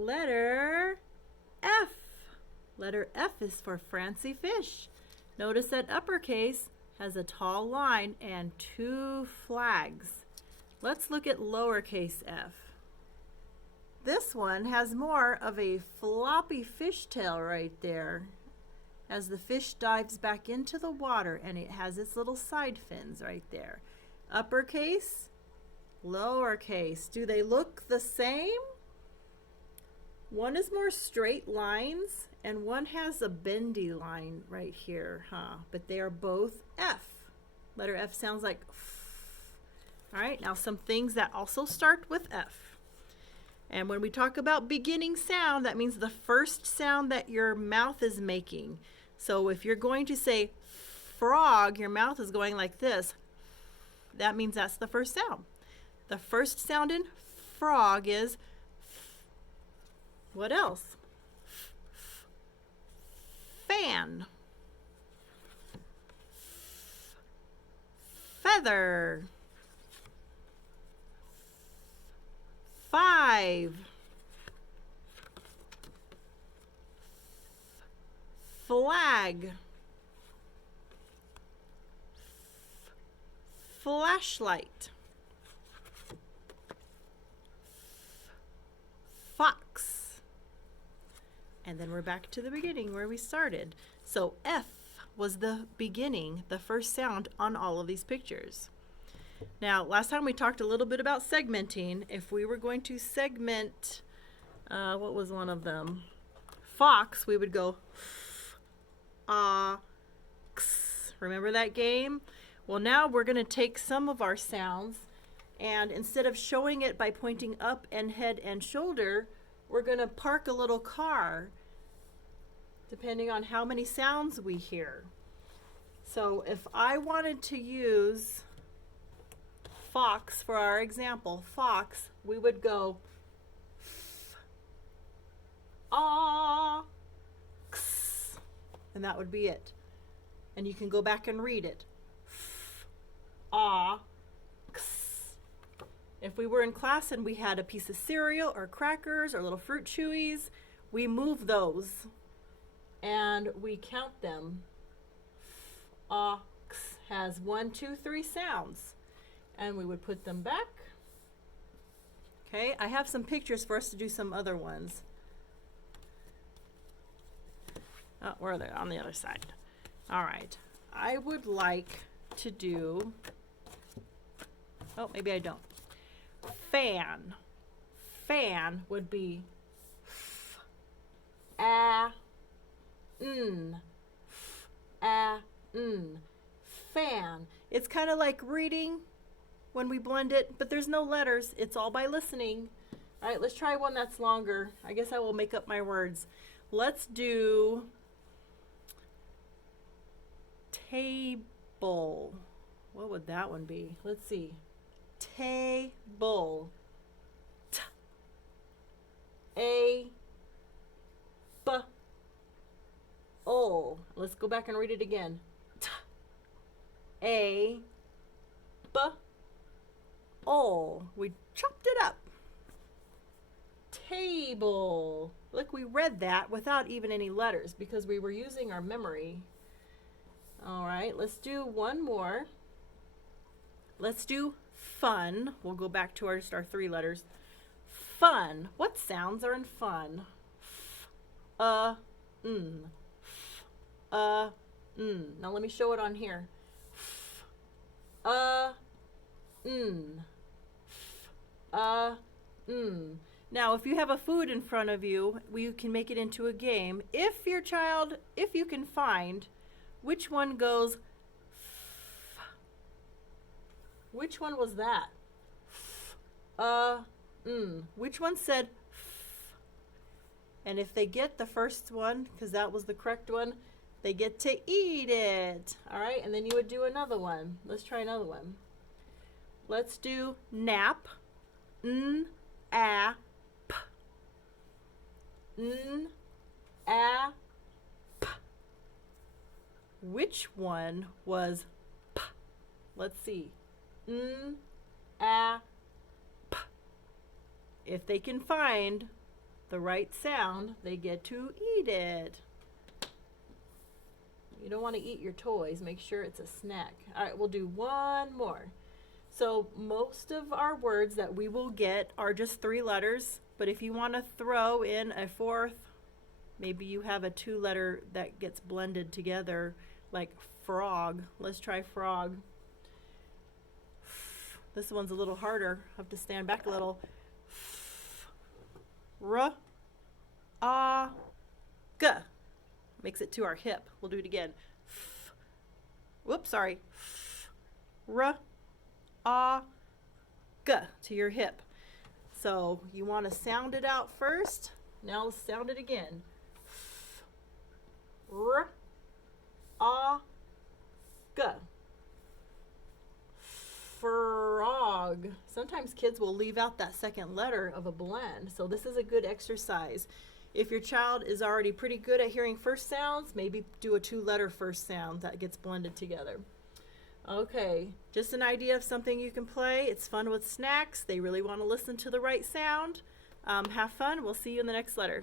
Letter F. Letter F is for Francie Fish. Notice that uppercase has a tall line and two flags. Let's look at lowercase f. This one has more of a floppy fishtail right there as the fish dives back into the water, and it has its little side fins right there. Uppercase, lowercase. Do they look the same? One is more straight lines and one has a bendy line right here, But they are both F. Letter F sounds like F. All right, now some things that also start with F. And when we talk about beginning sound, that means the first sound that your mouth is making. So if you're going to say frog, your mouth is going like this. That means that's the first sound. The first sound in frog is f. What else? Fan. Feather. 5. Flag. Flashlight. Fox. And then we're back to the beginning where we started. So F was the beginning, the first sound on all of these pictures. Now, last time we talked a little bit about segmenting. If we were going to segment, what was one of them? Fox, we would go x. Remember that game? Well, now we're going to take some of our sounds, and instead of showing it by pointing up and head and shoulder, we're going to park a little car, depending on how many sounds we hear. So if I wanted to use fox for our example, fox, we would go ox, and that would be it. And you can go back and read it. Ox. If we were in class and we had a piece of cereal or crackers or little fruit chewies, we move those and we count them. Ox has 1, 2, 3 sounds. And we would put them back. Okay, I have some pictures for us to do some other ones. Oh, where are they? On the other side. All right, I would like to do, oh, maybe I don't. Fan. Fan would be f-a-n. F-a-n. Fan. It's kind of like reading when we blend it, but there's no letters. It's all by listening. All right, let's try one that's longer. I guess I will make up my words. Let's do table. What would that one be? Let's see. Table. T. A. B. O. Let's go back and read it again. T. A. B. O. We chopped it up. Table. Look, we read that without even any letters because we were using our memory. All right, let's do one more. Let's do fun. We'll go back to our 3 letters. Fun. What sounds are in fun? F, n. F, n. Now let me show it on here. F, n. F, n. Now, if you have a food in front of you, you can make it into a game. If your child, if you can find which one goes f. Which one was that? F, n. Which one said f? And if they get the first one, because that was the correct one, they get to eat it. All right, and then you would do another one. Let's try another one. Let's do nap. N, a, p. N, a, p. Which one was p? Let's see. N, a, p. If they can find the right sound, they get to eat it. You don't want to eat your toys. Make sure it's a snack. All right, we'll do one more. So most of our words that we will get are just 3 letters, but if you want to throw in a 4th, maybe you have a 2-letter that gets blended together, like frog. Let's try frog. This one's a little harder. I have to stand back a little. R, a, g. Makes it to our hip. We'll do it again. Whoops, sorry. R, a, g to your hip. So you want to sound it out first. Now let's sound it again. R, a, g. Frog. Sometimes kids will leave out that second letter of a blend, so this is a good exercise. If your child is already pretty good at hearing first sounds, maybe do a 2-letter first sound that gets blended together. Okay, just an idea of something you can play. It's fun with snacks. They really want to listen to the right sound. Have fun. We'll see you in the next letter.